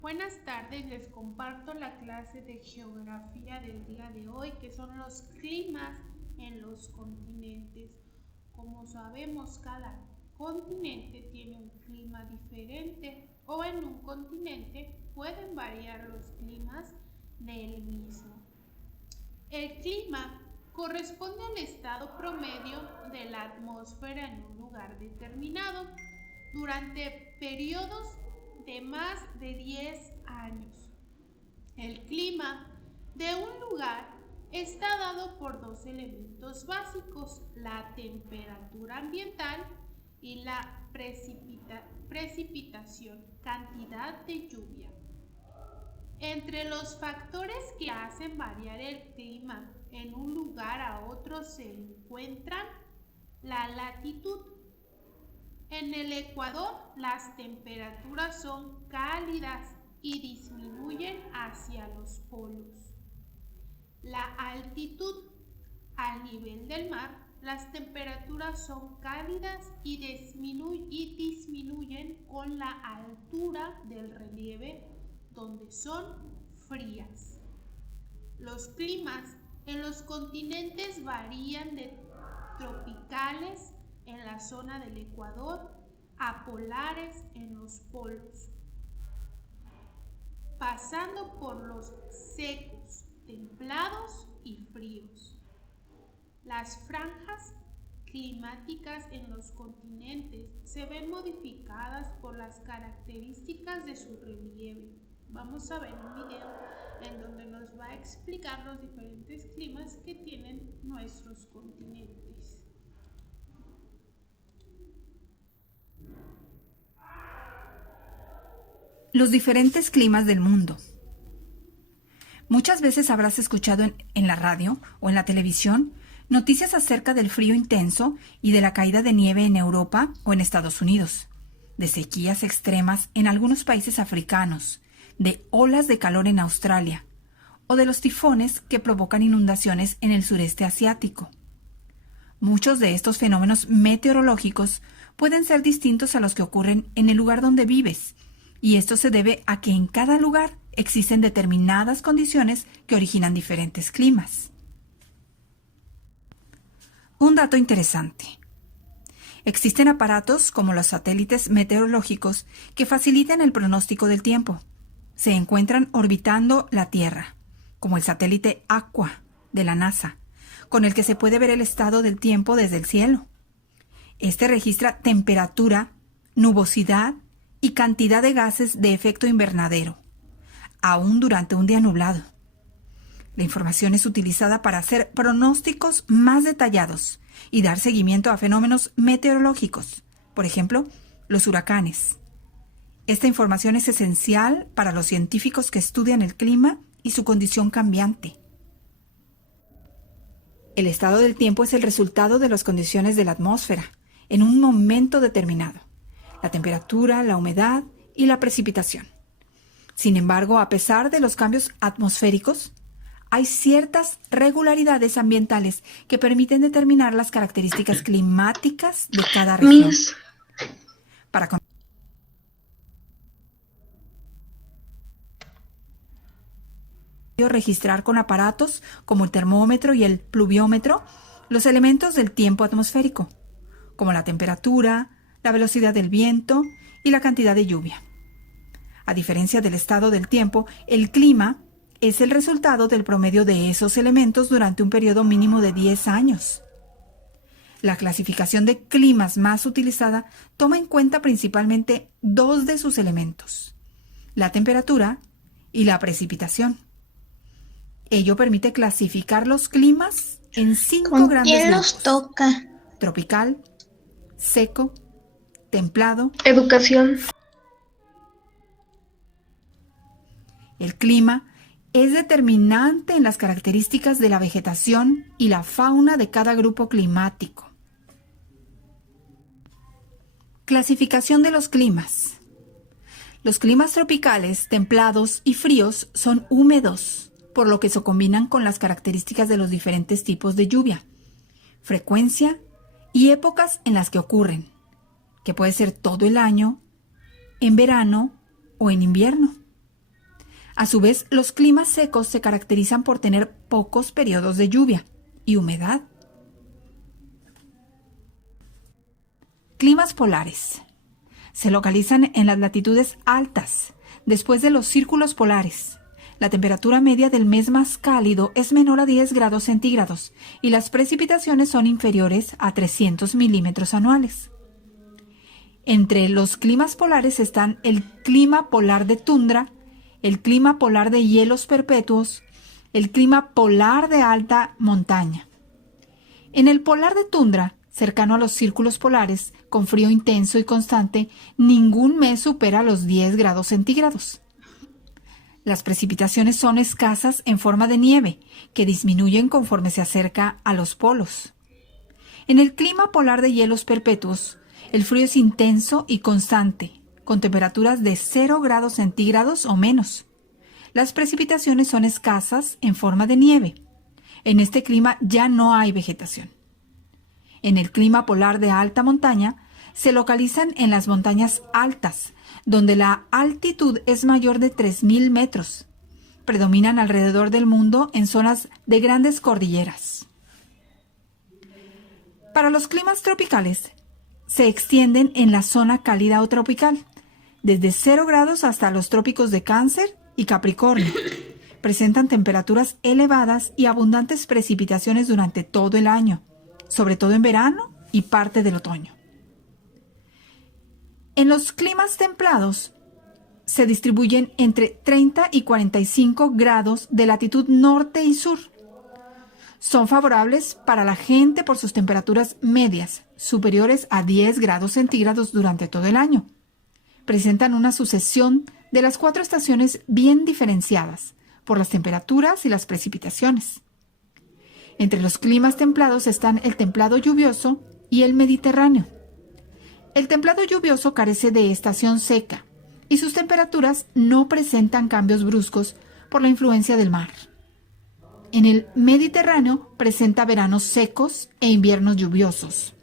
Buenas tardes, les comparto la clase de geografía del día de hoy, que son los climas en los continentes. Como sabemos, cada continente tiene un clima diferente o en un continente pueden variar los climas del mismo. El clima corresponde al estado promedio de la atmósfera en un lugar determinado durante periodos de más de 10 años. El clima de un lugar está dado por dos elementos básicos, la temperatura ambiental y la precipitación, cantidad de lluvia. Entre los factores que hacen variar el clima en un lugar a otro se encuentran la latitud. En el Ecuador, las temperaturas son cálidas y disminuyen hacia los polos. La altitud. Al nivel del mar, las temperaturas son cálidas y disminuyen con la altura del relieve, donde son frías. Los climas en los continentes varían de tropicales en la zona del Ecuador a polares en los polos, pasando por los secos, templados y fríos. Las franjas climáticas en los continentes se ven modificadas por las características de su relieve. Vamos a ver un video en donde nos va a explicar los diferentes climas que tienen nuestros continentes. Los diferentes climas del mundo. Muchas veces habrás escuchado en la radio o en la televisión noticias acerca del frío intenso y de la caída de nieve en Europa o en Estados Unidos, de sequías extremas en algunos países africanos, de olas de calor en Australia o de los tifones que provocan inundaciones en el sureste asiático. Muchos de estos fenómenos meteorológicos pueden ser distintos a los que ocurren en el lugar donde vives, y esto se debe a que en cada lugar existen determinadas condiciones que originan diferentes climas. Un dato interesante. Existen aparatos como los satélites meteorológicos que facilitan el pronóstico del tiempo. Se encuentran orbitando la Tierra, como el satélite Aqua de la NASA, con el que se puede ver el estado del tiempo desde el cielo. Este registra temperatura, nubosidad y cantidad de gases de efecto invernadero, aún durante un día nublado. La información es utilizada para hacer pronósticos más detallados y dar seguimiento a fenómenos meteorológicos, por ejemplo, los huracanes. Esta información es esencial para los científicos que estudian el clima y su condición cambiante. El estado del tiempo es el resultado de las condiciones de la atmósfera en un momento determinado: la temperatura, la humedad y la precipitación. Sin embargo, a pesar de los cambios atmosféricos, hay ciertas regularidades ambientales que permiten determinar las características climáticas de cada región. Para registrar con aparatos como el termómetro y el pluviómetro los elementos del tiempo atmosférico, como la temperatura, la velocidad del viento y la cantidad de lluvia. A diferencia del estado del tiempo, el clima es el resultado del promedio de esos elementos durante un periodo mínimo de 10 años. La clasificación de climas más utilizada toma en cuenta principalmente dos de sus elementos: la temperatura y la precipitación. Ello permite clasificar los climas en 5 grandes ¿Quién grupos: los toca? tropical, seco, templado. Educación. El clima es determinante en las características de la vegetación y la fauna de cada grupo climático. Clasificación de los climas. Los climas tropicales, templados y fríos son húmedos, por lo que se combinan con las características de los diferentes tipos de lluvia, frecuencia y épocas en las que ocurren, que puede ser todo el año, en verano o en invierno. A su vez, los climas secos se caracterizan por tener pocos periodos de lluvia y humedad. Climas polares. Se localizan en las latitudes altas, después de los círculos polares. La temperatura media del mes más cálido es menor a 10 grados centígrados y las precipitaciones son inferiores a 300 milímetros anuales. Entre los climas polares están el clima polar de tundra, el clima polar de hielos perpetuos, el clima polar de alta montaña. En el polar de tundra, cercano a los círculos polares, con frío intenso y constante, ningún mes supera los 10 grados centígrados. Las precipitaciones son escasas en forma de nieve, que disminuyen conforme se acerca a los polos. En el clima polar de hielos perpetuos, el frío es intenso y constante, con temperaturas de 0 grados centígrados o menos. Las precipitaciones son escasas en forma de nieve. En este clima ya no hay vegetación. En el clima polar de alta montaña, se localizan en las montañas altas, donde la altitud es mayor de 3.000 metros. Predominan alrededor del mundo en zonas de grandes cordilleras. Para los climas tropicales, se extienden en la zona cálida o tropical, desde 0 grados hasta los trópicos de Cáncer y Capricornio. Presentan temperaturas elevadas y abundantes precipitaciones durante todo el año, sobre todo en verano y parte del otoño. En los climas templados se distribuyen entre 30 y 45 grados de latitud norte y sur. Son favorables para la gente por sus temperaturas medias, superiores a 10 grados centígrados durante todo el año. Presentan una sucesión de las 4 estaciones bien diferenciadas por las temperaturas y las precipitaciones. Entre los climas templados están el templado lluvioso y el mediterráneo. El templado lluvioso carece de estación seca y sus temperaturas no presentan cambios bruscos por la influencia del mar. En el Mediterráneo presenta veranos secos e inviernos lluviosos.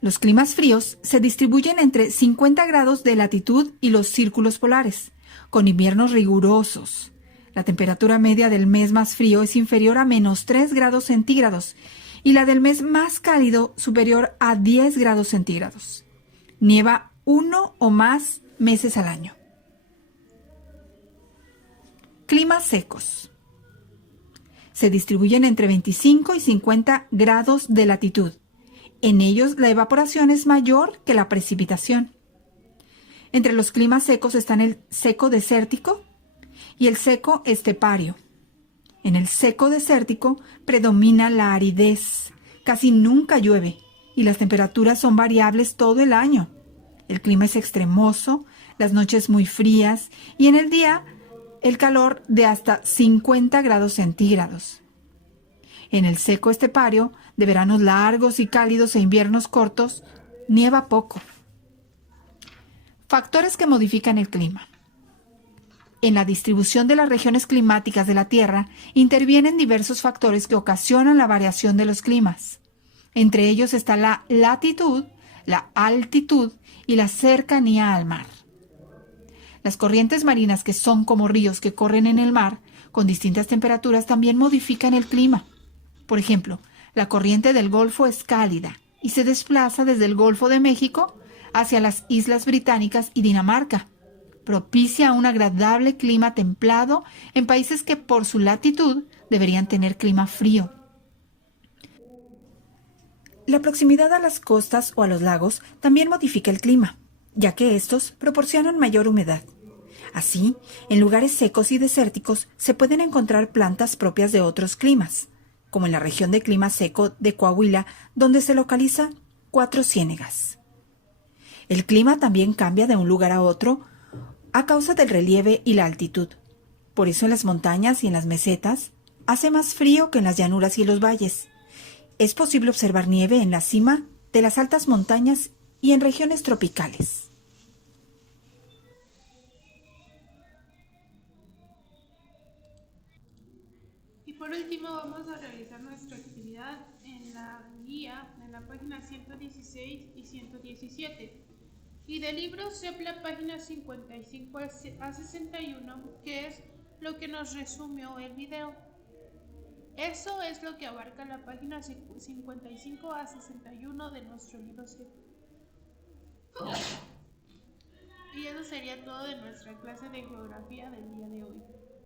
Los climas fríos se distribuyen entre 50 grados de latitud y los círculos polares, con inviernos rigurosos. La temperatura media del mes más frío es inferior a menos 3 grados centígrados y la del mes más cálido superior a 10 grados centígrados. Nieva 1 o más meses al año. Climas secos. Se distribuyen entre 25 y 50 grados de latitud. En ellos la evaporación es mayor que la precipitación. Entre los climas secos están el seco desértico y el seco estepario. En el seco desértico predomina la aridez, casi nunca llueve y las temperaturas son variables todo el año. El clima es extremoso, las noches muy frías y en el día el calor de hasta 50 grados centígrados. En el seco estepario, de veranos largos y cálidos e inviernos cortos, nieva poco. Factores que modifican el clima. En la distribución de las regiones climáticas de la Tierra intervienen diversos factores que ocasionan la variación de los climas. Entre ellos está la latitud, la altitud y la cercanía al mar. Las corrientes marinas, que son como ríos que corren en el mar, con distintas temperaturas, también modifican el clima. Por ejemplo, la corriente del Golfo es cálida y se desplaza desde el Golfo de México hacia las Islas Británicas y Dinamarca. Propicia un agradable clima templado en países que por su latitud deberían tener clima frío. La proximidad a las costas o a los lagos también modifica el clima, ya que estos proporcionan mayor humedad. Así, en lugares secos y desérticos se pueden encontrar plantas propias de otros climas, como en la región de clima seco de Coahuila, donde se localizan 4 ciénegas. El clima también cambia de un lugar a otro a causa del relieve y la altitud. Por eso en las montañas y en las mesetas hace más frío que en las llanuras y los valles. Es posible observar nieve en la cima de las altas montañas y en regiones tropicales. Y por último vamos a realizar nuestra actividad en la guía, en la página 116 y 117. Y del libro SEPLA, páginas 55 a 61, que es lo que nos resumió el video. Eso es lo que abarca la página 55 a 61 de nuestro libro SEPLA. Y eso sería todo de nuestra clase de geografía del día de hoy.